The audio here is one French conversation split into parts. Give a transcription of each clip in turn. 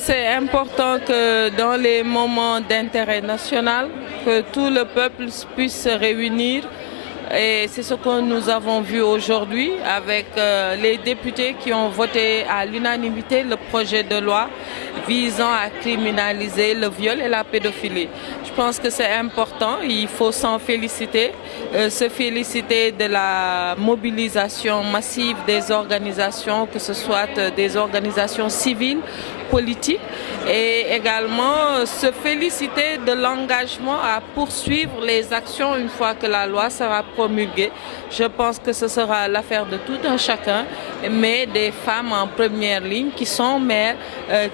c'est important que dans les moments d'intérêt national, que tout le peuple puisse se réunir. Et c'est ce que nous avons vu aujourd'hui avec les députés qui ont voté à l'unanimité le projet de loi visant à criminaliser le viol et la pédophilie. Je pense que c'est important, il faut s'en féliciter, se féliciter de la mobilisation massive des organisations, que ce soit des organisations civiles, politiques, et également se féliciter de l'engagement à poursuivre les actions une fois que la loi sera promulguée. Je pense que ce sera l'affaire de tout un chacun, mais des femmes en première ligne qui sont mères,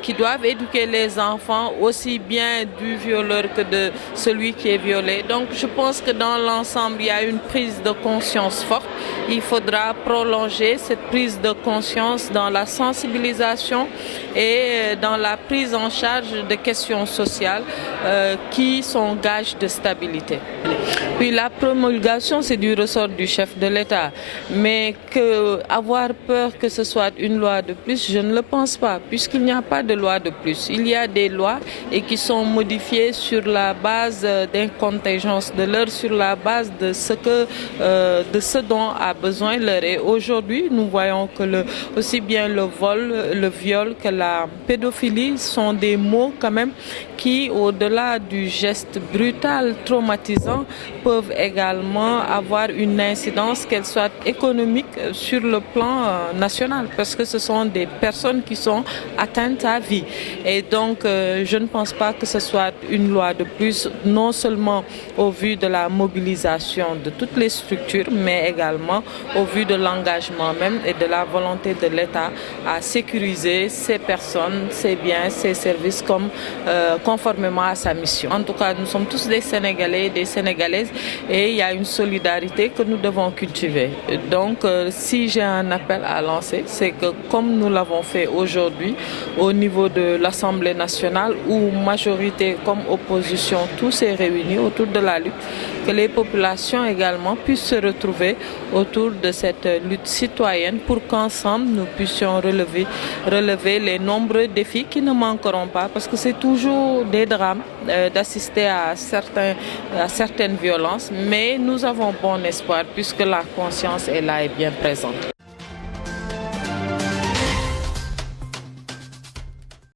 qui doivent éduquer les enfants aussi bien du violeur que de celui qui est violé. Donc je pense que dans l'ensemble, il y a une prise de conscience forte. Il faudra prolonger cette prise de conscience dans la sensibilisation et dans la prise en charge de questions sociales qui sont gages de stabilité. Puis la promulgation, c'est du ressort du chef de l'État. Mais avoir peur que ce soit une loi de plus, je ne le pense pas, puisqu'il n'y a pas de loi de plus. Il y a des lois et qui sont modifiées sur la base d'un contingence de l'heure, sur la base de ce dont a besoin l'heure. Et aujourd'hui, nous voyons que aussi bien le vol, le viol que la pédophilie sont des mots quand même qui, au-delà du geste brutal, traumatisant, peuvent également avoir une incidence, qu'elle soit économique, sur le plan national, parce que ce sont des personnes qui sont atteintes à vie. Et donc, je ne pense pas que ce soit une loi de plus, non seulement au vu de la mobilisation de toutes les structures, mais également au vu de l'engagement même et de la volonté de l'État à sécuriser ces personnes, ces biens, ces services conformément à sa mission. En tout cas, nous sommes tous des Sénégalais, des Sénégalaises, et il y a une solidarité que nous devons cultiver. Donc, si j'ai un appel à lancer, c'est que comme nous l'avons fait aujourd'hui au niveau de l'Assemblée nationale, où majorité comme opposition, tous s'est réunis autour de la lutte, que les populations également puissent se retrouver autour de cette lutte citoyenne pour qu'ensemble nous puissions relever les nombreux défis qui ne manqueront pas, parce que c'est toujours des drames d'assister à certaines violences, mais nous avons bon espoir puisque la conscience est là et bien présente.